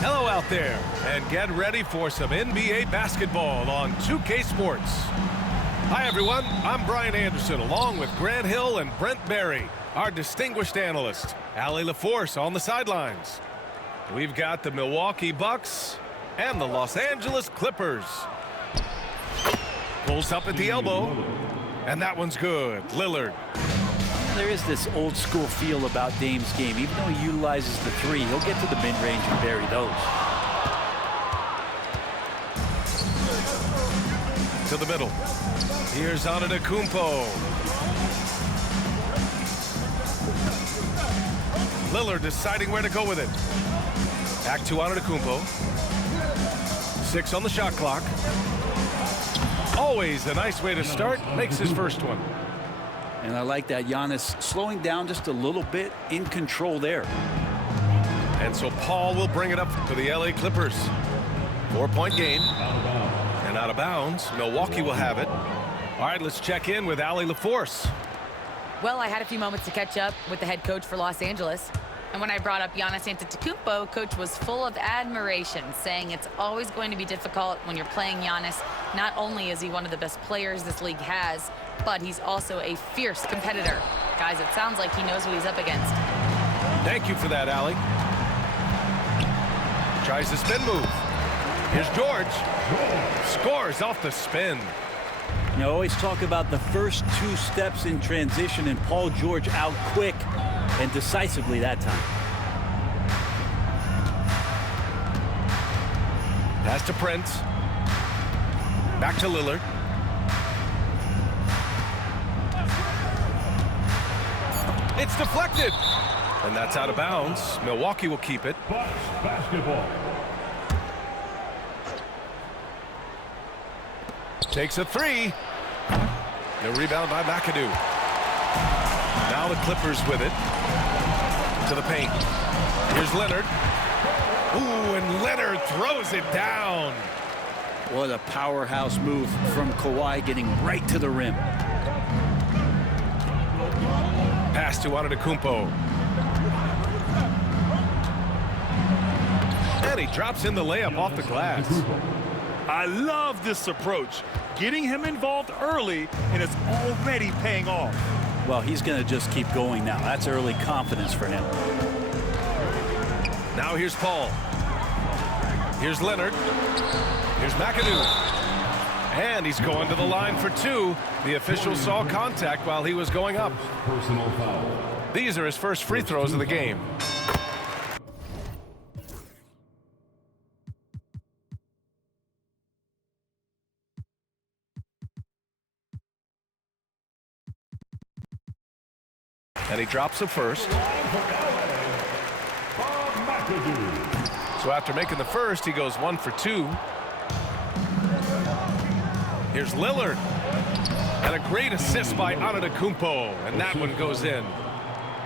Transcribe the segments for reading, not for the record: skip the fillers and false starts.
Hello out there, and get ready for some NBA basketball on 2K Sports. Hi everyone, I'm Brian Anderson along with Grant Hill and Brent Barry, our distinguished analyst, Allie LaForce on the sidelines. We've got the Milwaukee Bucks and the Los Angeles Clippers. Pulls up at the elbow, and that one's good. Lillard. There is this old school feel about Dame's game. Even though he utilizes the three, he'll get to the mid-range and bury those. To the middle. Here's Antetokounmpo. Lillard deciding where to go with it. Back to Antetokounmpo. 6 on the shot clock. Always a nice way to start. Makes his first one. And I like that Giannis slowing down just a little bit, in control there. And so Paul will bring it up to the LA Clippers. 4-point game. And out of bounds. Milwaukee will have it. All right, let's check in with Allie LaForce. Well, I had a few moments to catch up with the head coach for Los Angeles. And when I brought up Giannis Antetokounmpo, coach was full of admiration, saying it's always going to be difficult when you're playing Giannis. Not only is he one of the best players this league has, but he's also a fierce competitor. Guys, it sounds like he knows what he's up against. Thank you for that, Allie. Tries the spin move. Here's George. Scores off the spin. You know, always talk about the first 2 steps in transition, and Paul George out quick and decisively that time. Pass to Prince. Back to Lillard. It's deflected. And that's out of bounds. Milwaukee will keep it. Bucks basketball. Takes a 3. The rebound by McAdoo. Now the Clippers with it. To the paint. Here's Leonard. Ooh, and Leonard throws it down. What a powerhouse move from Kawhi, getting right to the rim. Pass to Antetokounmpo. And he drops in the layup off the glass. I love this approach. Getting him involved early, and it's already paying off. Well, he's going to just keep going now. That's early confidence for him. Now here's Paul. Here's Leonard. Here's McAdoo. And he's going to the line for 2. The official saw contact while he was going up. Personal foul. These are his first free throws of the game. And he drops the first. So after making the first, he goes 1 for 2. Here's Lillard. And a great assist by Antetokounmpo. And that one goes in.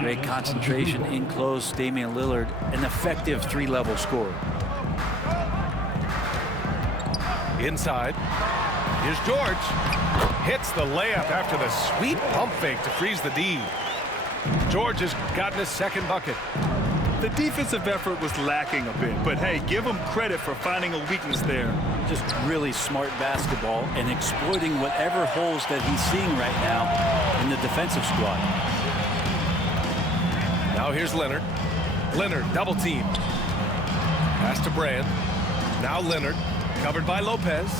Great concentration in close. Damian Lillard, an effective 3-level scorer. Inside. Here's George. Hits the layup after the sweet pump fake to freeze the D. George has gotten his second bucket. The defensive effort was lacking a bit, but hey, give him credit for finding a weakness there. Just really smart basketball and exploiting whatever holes that he's seeing right now in the defensive squad. Now here's Leonard. Leonard double team. Pass to Brand. Now Leonard covered by Lopez.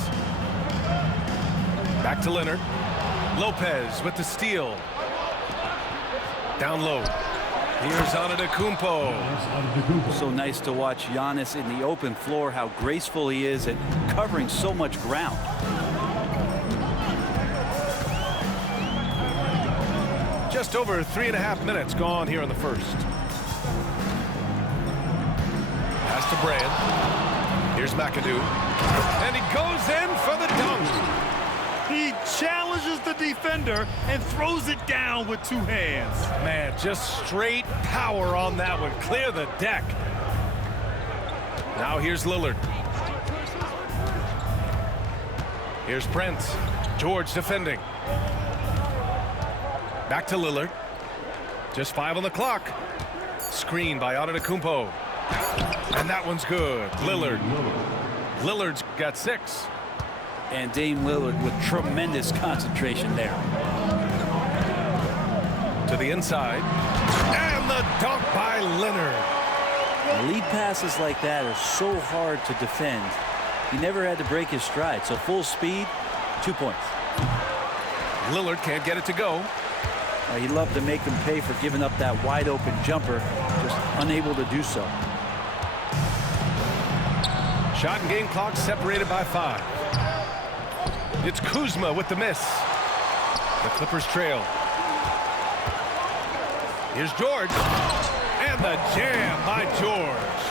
Back to Leonard. Lopez with the steal. Down low. Here's Antetokounmpo. So nice to watch Giannis in the open floor, how graceful he is at covering so much ground. Just over 3.5 minutes gone here in the first. Pass to Brand. Here's McAdoo. And he goes in for the dunk. He challenges the defender and throws it down with 2 hands. Man, just straight power on that one. Clear the deck. Now here's Lillard. Here's Prince. George defending. Back to Lillard. Just 5 on the clock. Screen by Antetokounmpo. And that one's good. Lillard's got 6. And Dame Lillard with tremendous concentration there. To the inside. And the dunk by Leonard. Lead passes like that are so hard to defend. He never had to break his stride. So full speed, 2 points. Lillard can't get it to go. He'd love to make them pay for giving up that wide open jumper. Just unable to do so. Shot and game clock separated by 5. It's Kuzma with the miss. The Clippers trail. Here's George. And the jam by George.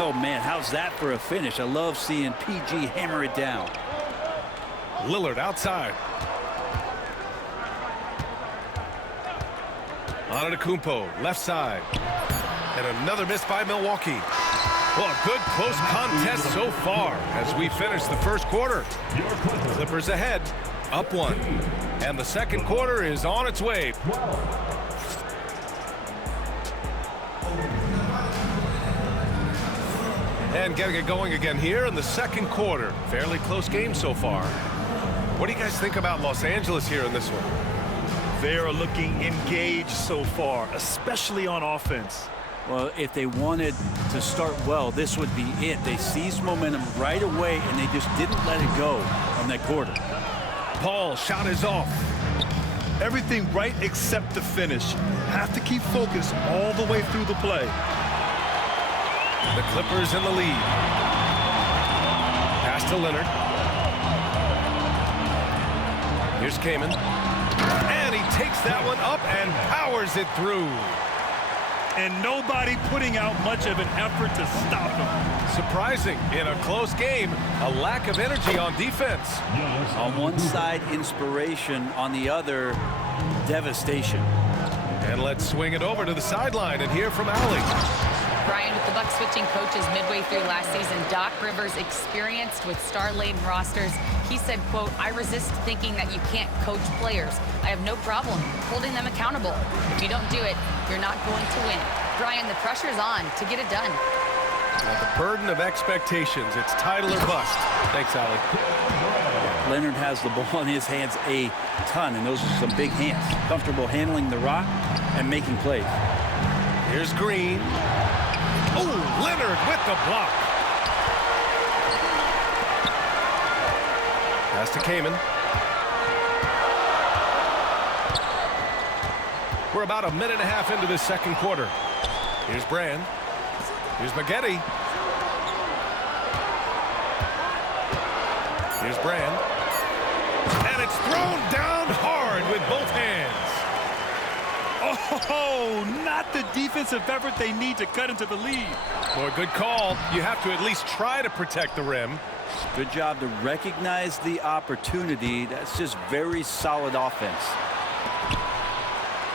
Oh, man, how's that for a finish? I love seeing PG hammer it down. Lillard outside. Antetokounmpo, left side. And another miss by Milwaukee. Well, a good close contest so far as we finish the first quarter. Clippers ahead, up 1. And the second quarter is on its way. And getting it going again here in the second quarter. Fairly close game so far. What do you guys think about Los Angeles here in this one? They're looking engaged so far, especially on offense. Well, if they wanted to start well, this would be it. They seized momentum right away, and they just didn't let it go on that quarter. Paul, shot is off. Everything right except the finish. Have to keep focused all the way through the play. The Clippers in the lead. Pass to Leonard. Here's Kaman. And he takes that one up and powers it through. And nobody putting out much of an effort to stop him. Surprising, in a close game, a lack of energy on defense. On one side, inspiration. On the other, devastation. And let's swing it over to the sideline and hear from Allie. Brian, with the Bucks switching coaches midway through last season, Doc Rivers, experienced with star-laden rosters, he said, quote, "I resist thinking that you can't coach players. I have no problem holding them accountable. If you don't do it, you're not going to win." Brian, the pressure's on to get it done. Now the burden of expectations. It's title or bust. Thanks, Allie. Leonard has the ball in his hands a ton, and those are some big hands. Comfortable handling the rock and making plays. Here's Green. Oh, Leonard with the block. Pass to Kaman. We're about a minute and a half into this second quarter. Here's Brand. Here's Maggette. Here's Brand. And it's thrown down hard with both hands. Oh, not the defensive effort they need to cut into the lead. Boy, good call. You have to at least try to protect the rim. Good job to recognize the opportunity. That's just very solid offense.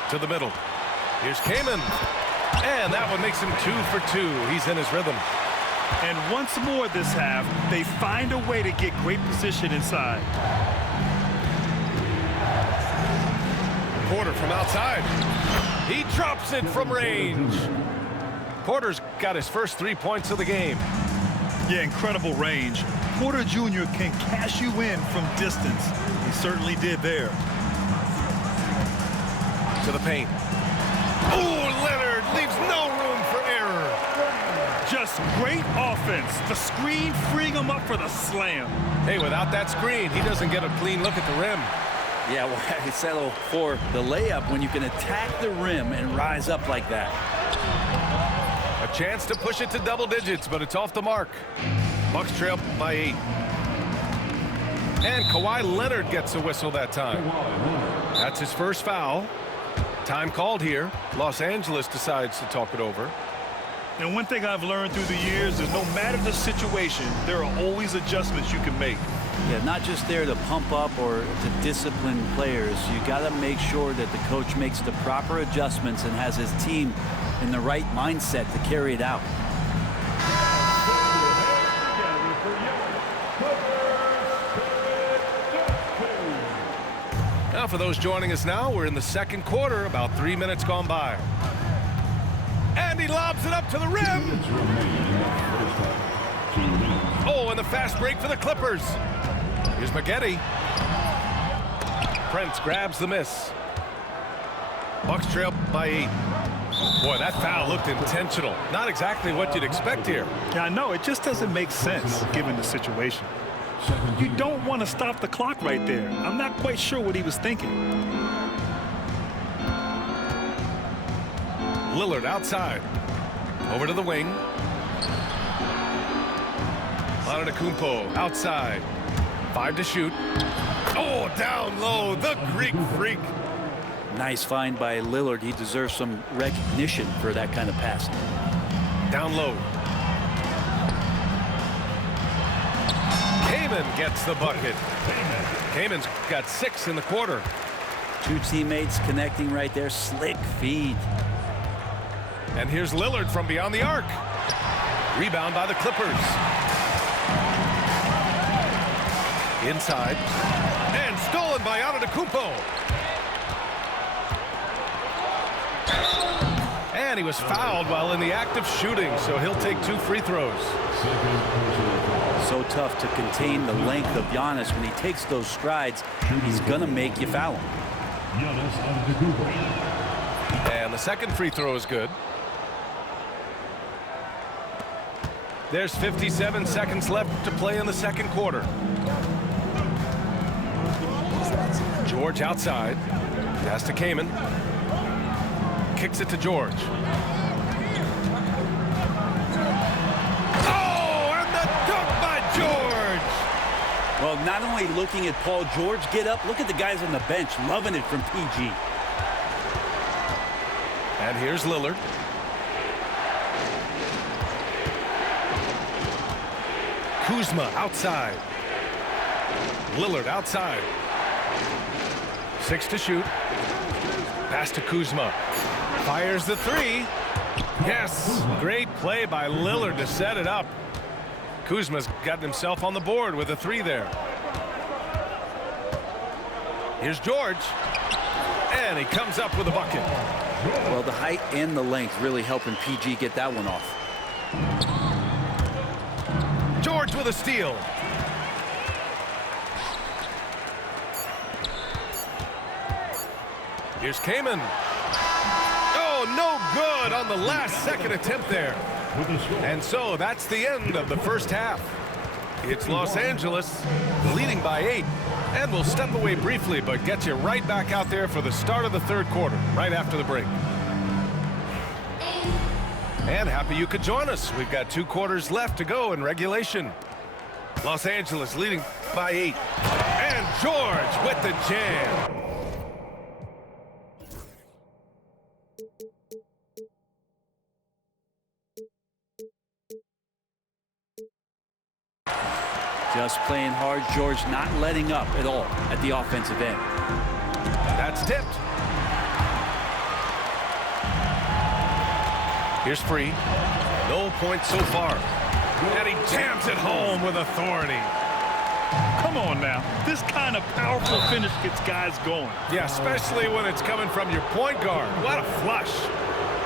To the middle. Here's Kaman. And that one makes him 2 for 2. He's in his rhythm. And once more this half, they find a way to get great position inside. Porter from outside. He drops it from range. Porter's got his first 3 points of the game. Yeah, incredible range. Porter Jr. can cash you in from distance. He certainly did there. To the paint. Oh, Leonard leaves no room for error. Just great offense. The screen freeing him up for the slam. Hey, without that screen, he doesn't get a clean look at the rim. Yeah, well, I settle for the layup when you can attack the rim and rise up like that. A chance to push it to double digits, but it's off the mark. Bucks trail by 8. And Kawhi Leonard gets a whistle that time. That's his first foul. Time called here. Los Angeles decides to talk it over. And one thing I've learned through the years is no matter the situation, there are always adjustments you can make. Yeah, not just there to pump up or to discipline players. You got to make sure that the coach makes the proper adjustments and has his team in the right mindset to carry it out. for those joining us now, we're in the second quarter, about 3 minutes gone by. And he lobs it up to the rim. Oh, and the fast break for the Clippers. Here's Maggette. Prince grabs the miss. Bucks trail by 8. Boy, that foul looked intentional. Not exactly what you'd expect here. Yeah, I know. It just doesn't make sense given the situation. You don't want to stop the clock right there. I'm not quite sure what he was thinking. Lillard outside. Over to the wing. Antetokounmpo outside. 5 to shoot. Oh, down low. The Greek Freak. Nice find by Lillard. He deserves some recognition for that kind of pass. Down low. Kaman gets the bucket. Kaman's got 6 in the quarter. 2 teammates connecting right there. Slick feed. And here's Lillard from beyond the arc. Rebound by the Clippers. Inside. And stolen by Antetokounmpo. And he was fouled while in the act of shooting, so he'll take 2 free throws. So tough to contain the length of Giannis. When he takes those strides, he's going to make you foul him. And the second free throw is good. There's 57 seconds left to play in the second quarter. George outside. Pass to Kaman. Kicks it to George. Oh, and the dunk by George! Well, not only looking at Paul George get up, look at the guys on the bench loving it from PG. And here's Lillard. Kuzma outside. Lillard outside. 6 to shoot. Pass to Kuzma. Fires the 3. Yes, great play by Lillard to set it up. Kuzma's gotten himself on the board with a 3 there. Here's George. And he comes up with a bucket. Well, the height and the length really helping PG get that one off. George with a steal. Here's Kaman. Oh, no good on the last second attempt there. And so that's the end of the first half. It's Los Angeles leading by 8. And we'll step away briefly, but get you right back out there for the start of the third quarter, right after the break. And happy you could join us. We've got 2 quarters left to go in regulation. Los Angeles leading by 8. And George with the jam. Just playing hard. George not letting up at all at the offensive end. That's tipped. Here's Free. No points so far. And he jams it home with authority. Come on now. This kind of powerful finish gets guys going. Yeah, especially when it's coming from your point guard. What a flush.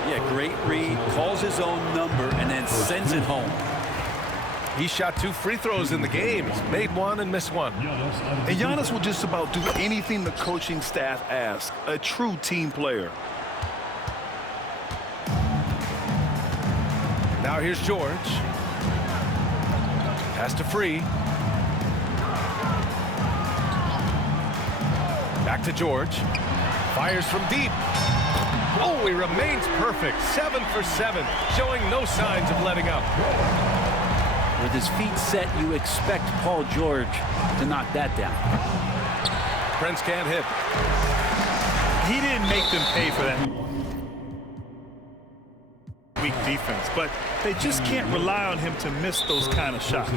Yeah, great read. Calls his own number and then sends it home. He shot 2 free throws in the game. He's made 1 and missed 1. And Giannis will just about do anything the coaching staff asks. A true team player. Now here's George. Pass to Free. Back to George. Fires from deep. Oh, he remains perfect. 7 for 7, showing no signs of letting up. With his feet set, you expect Paul George to knock that down. Prince can't hit. He didn't make them pay for that weak defense, but they just can't rely on him to miss those kind of shots.